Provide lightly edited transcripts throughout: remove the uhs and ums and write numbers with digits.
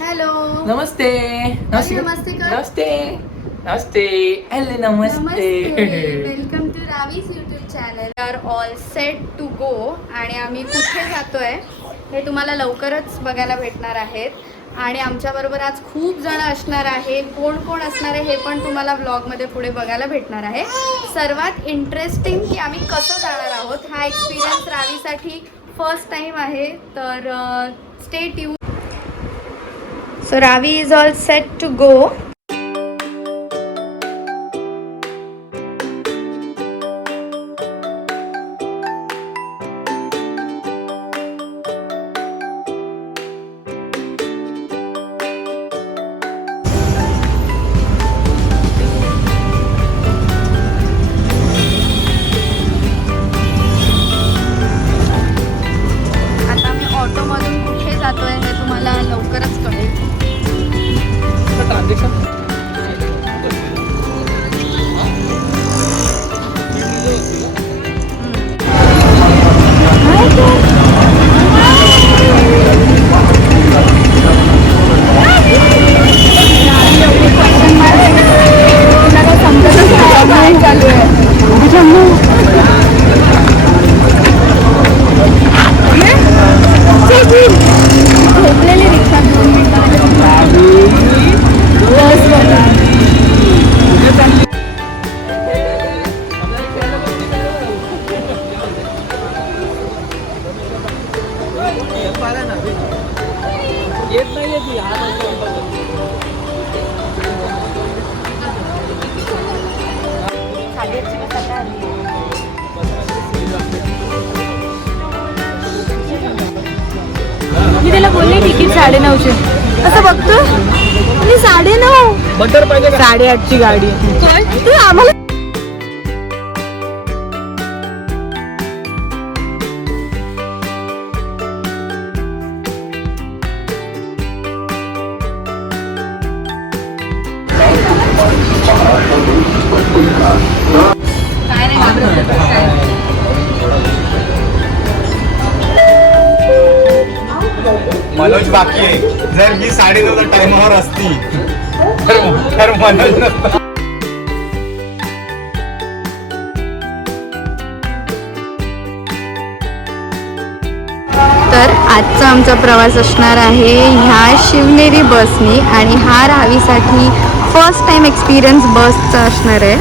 Hello नमस्ते नमस्ते नमस्ते कर. नमस्ते नमस्ते हॅलो नमस्ते welcome to Ravi's YouTube channel. We are all set to go आणि आम्ही कुठे जातोय हे तुम्हाला लवकरच बघायला भेटणार आहेत आणि आमच्याबरोबर आज खूप जण असणार आहे. कोण कोण असणार आहे हे पण तुम्हाला व्लॉगमध्ये पुढे बघायला भेटणार आहे. सर्वात इंटरेस्टिंग की आम्ही कसं जाणार आहोत हा एक्सपिरियन्स रावीसाठी फर्स्ट टाइम आहे. तर stay tune. So Ravi is all set to go. आता मी ऑटोमधून कुठे जातोय हे तुम्हाला लवकरच कळेल. झोपलेली रिक्षा 2 मिनिटांमध्ये येत नाही ती मी त्याला बोलले तिकीट 9:30चे असं बघतो मी 9:30 बटर पाहिजे 8:30ची गाडी आम्हाला. मनोज बाकी आहे. जर मी 9:30ला टाइमवर असती तर मनोज नसता. तर आजचा आमचा प्रवास असणार आहे ह्या शिवनेरी बसनी आणि हा रावीसाठी फर्स्ट टाइम एक्सपिरियन्स बसचा असणार आहे.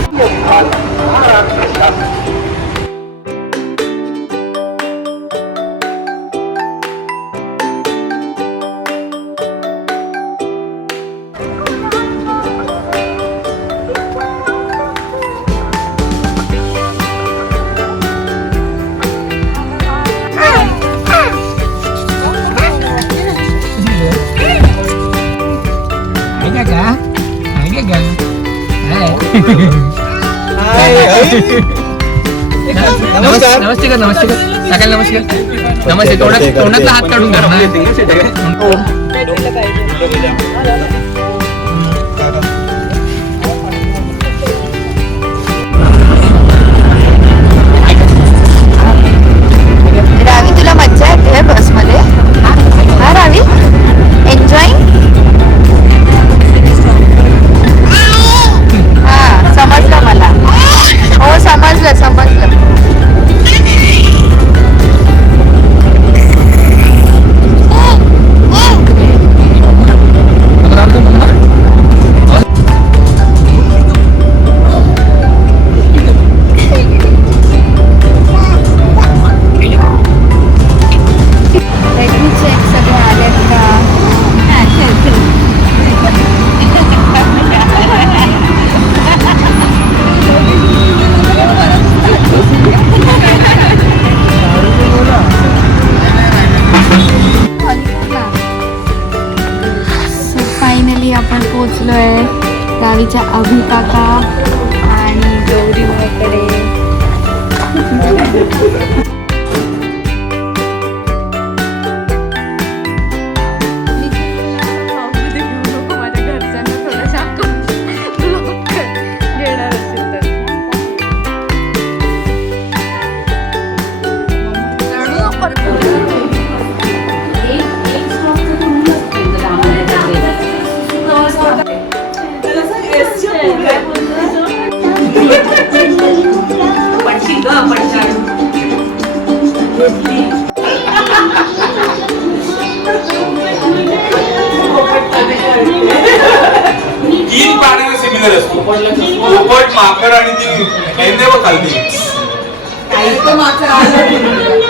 नमस्कार नमस्ते कर नमस्ते कर सकाळी नमस्कार नमस्ते तोंडातला हात काढून धर ना. रावी तुला मज्जा येते बसमध्ये? हा रावी एन्जॉयिंग. हा समजलं मला. हो समजलं. आपण पोचलोय रावीच्या अभिकाका आणि गौरी माकडे. माझ्या घरच्यांना थोडासा घेणार असेल तर ग पटकन. तीन प्राण्यांना सिमिलर असतो पोपट माकड आणि ती मेंढे व खालती काही तो मागचं राहिलं.